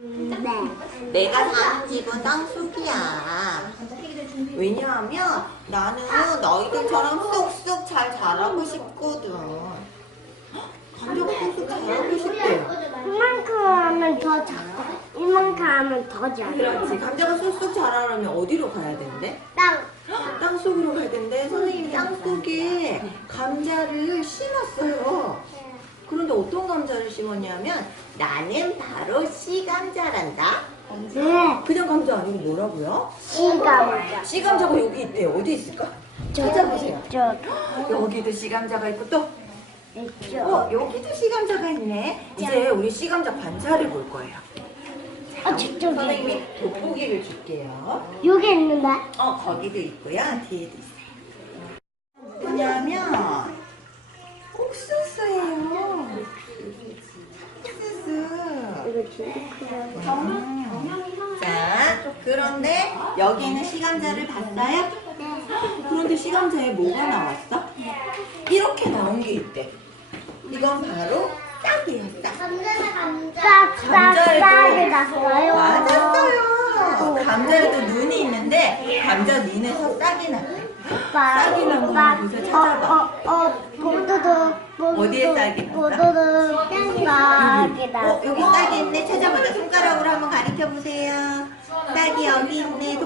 네. 내가 사는 집은 땅속이야. 왜냐하면 나는 너희들처럼 쑥쑥 잘 자라고 싶거든. 감자가 쑥쑥 자라고 싶대. 이만큼 하면 더 작고 이만큼 하면 더 작아. 그렇지. 감자가 쑥쑥 자라려면 어디로 가야 된대? 땅속으로 가야 된대. 선생님이 땅속에 감자를 심었어요. 그런데 어떤 감자를 심었냐면 나는 바로 씨감자란다. 네. 그냥 감자 아니고 뭐라고요? 씨감자. 씨감자가 여기 있대요. 어디 있을까? 찾아보세요. 저 여기도 씨감자가 있고 또 있죠. 여기도 씨감자가 있네. 이제 우리 씨감자 관찰해 볼 거예요. 저쪽에 선생님이 돋보기를 줄게요. 여기 있는데. 거기도 있고요. 뒤에도 있어요. 뭐냐면 옥수수예요. 옥수수. 이거 진짜 크다. 자, 그런데 여기는 씨감자를 봤어요? 그런데 씨감자에 뭐가 나왔어? 이렇게 나온 게 있대. 이건 바로 싹이에요, 싹. 싹싹싹이 났어요. 맞았어요. 감자에도 눈이 있는데 감자 눈에서 싹이 났대. 싹이 난 거 보세요. 찾아봐. 보도도 어디에 싹이 났어? 보도도 싹이 났어. 여기 싹이 있네. 찾아보자. 손가락으로 한번 가리켜 보세요. 싹이 여기 있네.